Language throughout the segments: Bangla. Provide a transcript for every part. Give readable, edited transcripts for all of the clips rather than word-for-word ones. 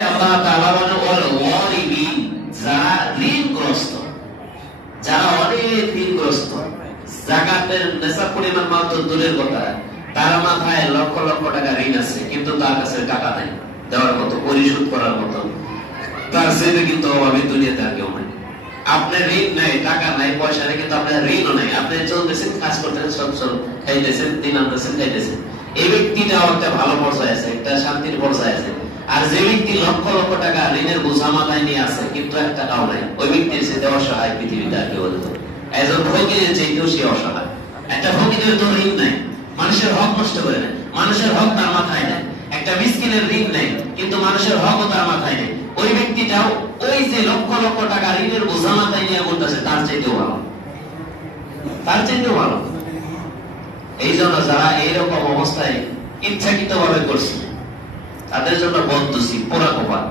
আল্লাহ তাআলা বলেন ওয়াল ওয়ারিবিন, যারা ঋণগ্রস্ত, যারা অনেক ঋণগ্রস্ত, যাকাতের নেশাব পরিমাণ মাত্র দূরের কথা, তার মাথায় লক্ষ লক্ষ টাকা ঋণ আছে, কিন্তু তার কাছে টাকা নাই দেওয়ার মতো, পরিশোধ করার মতো। তার ছেলে কিন্তু অভাবে দুনিয়াতে আর কেউ নাই। আপনার ঋণ নাই, টাকা নাই, পয়সা নাই, কিন্তু আপনার ঋণও নাই। আপনি চলতেছেন, কাজ করতেছেন, সচ্ছল খাইতেছেন, দিন আনতেছেন, খাইতেছেন। এই ব্যক্তিটাও একটা ভালো পর্যায়ে আছে, একটা শান্তির পর্যায়ে আছে। আর যে ব্যক্তি লক্ষ লক্ষ টাকা ঋণের বোঝা মাথায় নিয়ে আছে, কিন্তু এক টাকাও নাই, ওই ব্যক্তির সাথে অসহায় পৃথিবীতে আর কেউ হতে। একজন ফকিরের চাইতেও সে অসহায়। একটা ফকিরের তো ঋণ নাই, মানুষের হক নষ্ট করে নেয়, মানুষের হক তার মাথায় নেয়। একটা মিসকিনের ঋণ নেই, কিন্তু মানুষের হকও তার মাথায় নেই। ওই ব্যক্তিটাও ওই যে লক্ষ লক্ষ টাকা ঋণের বোঝা মাথায় নিয়ে করতেছে, তার চাইতেও ভালো, তার চাইতেও ভালো। এই জন্য যারা এইরকম অবস্থায় ইচ্ছাকৃত ভাবে করছে, তাদের জন্য বদদুসি, পোড়া কপাল।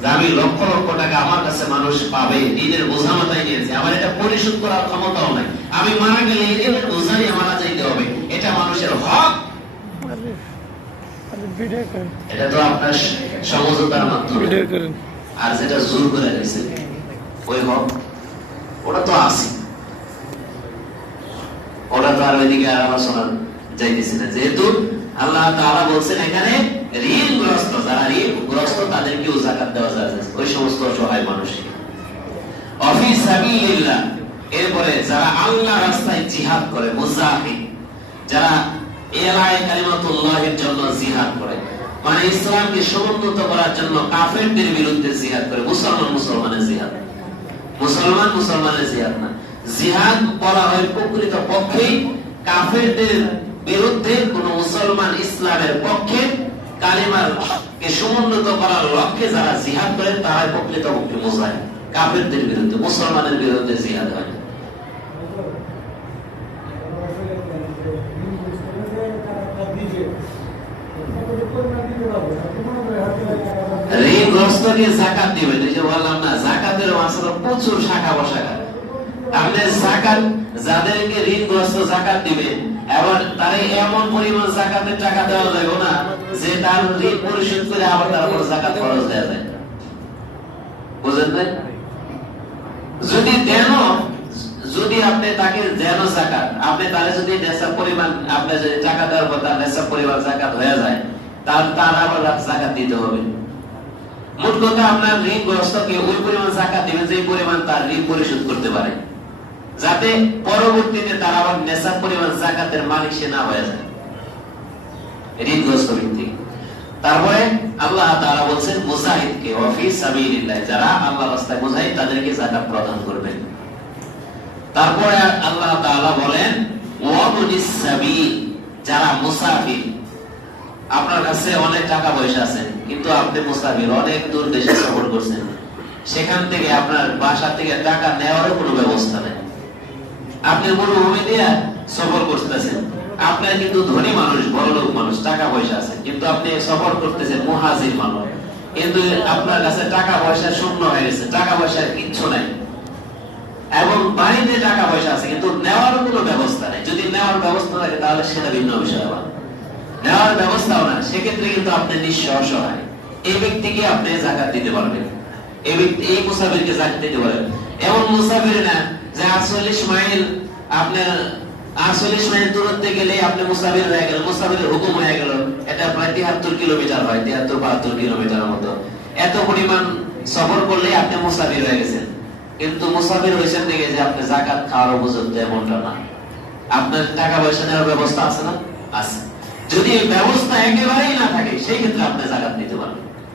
যে আমি লক্ষ লক্ষ টাকা আমার কাছে মানুষ পাবে, ঋণের বোঝা মাথায় নিয়েছে, আমার এটা পরিশোধ করার ক্ষমতাও নাই, আমি মারা গেলে ঋণের বোঝাই মারা যাইতে হবে, এটা মানুষের হক। এটা তো আপনার সমঝোতার মাধ্যমে। আর যেটা জোর করে গেছে ওই হক, ওটা তো আছে, ওটা তো আর ওইদিকে আর আলোচনা যাইতেছে না। যেহেতু আল্লাহ তাআলা বলছেন এখানে ঋণগ্রস্ত, যারা ঋণগ্রস্ত তাদেরকেও যাকাত দেওয়া যায়, ওই সমস্ত অসহায় মানুষ। অফি সাবিলিল্লাহ, এরপরে যারা আল্লাহর রাস্তায় জিহাদ করে, মুজাহিদ, যারা এলায়ে কালিমাতুল্লাহের জন্য জিহাদ করে, মানে ইসলামকে সমুন্নত করার জন্য কাফেরদের বিরুদ্ধে জিহাদ করে। মুসলমানের জিহাদ, মুসলমানের জিহাদ না। জিহাদ বলা হয় প্রকৃত পক্ষে কাফেরদের বিরুদ্ধে কোন মুসলমান ইসলামের পক্ষে কালিমার কে সমুন্নত করার লক্ষ্যে যারা জিহাদ করেন, তারাই প্রকৃত পক্ষে মুজাহিদ। কাফেরদের বিরুদ্ধে, মুসলমানের বিরুদ্ধে জিহাদ হয়। ঋণগ্রস্তকে যাকাত দিবেন। এই যে বললাম না, যাকাতের মাসলা প্রচুর শাখা প্রশাখা। আপনি যাকাত, যাদেরকে ঋণগ্রস্ত যাকাত দিবেন, এবার তারে এমন পরিমাণ যাকাতের টাকা দেওয়া যাবে না যে তার ঋণ পরিশোধ করে আবার তার উপর যাকাত খরচ দেওয়া যায়। বুঝেন নাই? যদি দেন, যদি আপনি তাকে দেন যাকাত, আপনি তাহলে যদি নেশাব পরিমাণ, আপনি যদি টাকা দেওয়ার পর তার নেশাব পরিমাণ যাকাত হয়ে যায়, তার আবার যাকাত দিতে হবে। মোট কথা, আপনার ঋণগ্রস্তকে ওই পরিমাণ যাকাত দিবেন যে পরিমাণ তার ঋণ পরিশোধ করতে পারে, যাতে পরবর্তীতে তার আবার নেশাব পরিমাণ যাকাতের মালিক সে না হয়ে যায়, ঋণগ্রস্ত ব্যক্তি। তারপরে আল্লাহ তাআলা বলছেন মুজাহিদকে, ওয়াফি সাবিলিল্লাহ, যারা আল্লাহর রাস্তায় মুজাহিদ, তাদেরকে যাকাত প্রদান করবেন। তারপরে আল্লাহ তাআলা বলেন ওয়াবনিস সাবিল, যারা মুসাফির। আপনার কাছে অনেক টাকা পয়সা আছে, কিন্তু আপনি মুসাফির, অনেক দূর দেশে সফর করছেন, সেখান থেকে আপনার বাসা থেকে টাকা নেওয়ারও কোনো ব্যবস্থা নেই। আপনি মরুভূমি দিয়ে সফর করতেছেন, আপনার কিন্তু ধনী মানুষ, বড়লোক মানুষ, টাকা পয়সা আছে, কিন্তু আপনি সফর করতেছেন মুহাজির মানুষ, কিন্তু আপনার কাছে টাকা পয়সা শূন্য হয়ে গেছে, টাকা পয়সার কিচ্ছু নাই, এবং বাড়িতে টাকা পয়সা আছে, কিন্তু নেওয়ার কোনো ব্যবস্থা নেই। যদি নেওয়ার ব্যবস্থা থাকে তাহলে সেটা ভিন্ন বিষয়। আবার নেওয়ার ব্যবস্থাও না, সেক্ষেত্রে কিন্তু আপনি নিঃস্ব, অসহায়। এই ব্যক্তিকে আপনি যাকাত দিতে পারবেন, এই ব্যক্তি, এই মুসাফিরকে যাকাত দিতে পারবেন। এমন মুসাফির না যে 48 মাইল, আপনার 48 মাইল দূরত্বে গেলে আপনি মুসাফির হয়ে গেল, মুসাফিরের হুকুম হয়ে গেল। এটা প্রায় 73 কিলোমিটার হয়, 73-72 কিলোমিটারের মতো। এত পরিমাণ সফর করলে আপনি মুসাফির হয়ে গেছেন, কিন্তু মুসাফির হয়েছেন দেখে যে আপনি যাকাত খাওয়ার উপযুক্ত এমনটা না। আপনার টাকা পয়সা নেওয়ার ব্যবস্থা আছে না? আছে। যদি এই ব্যবস্থা একেবারেই না থাকে, সেই ক্ষেত্রে আপনি যাকাত দিতে পারবেন।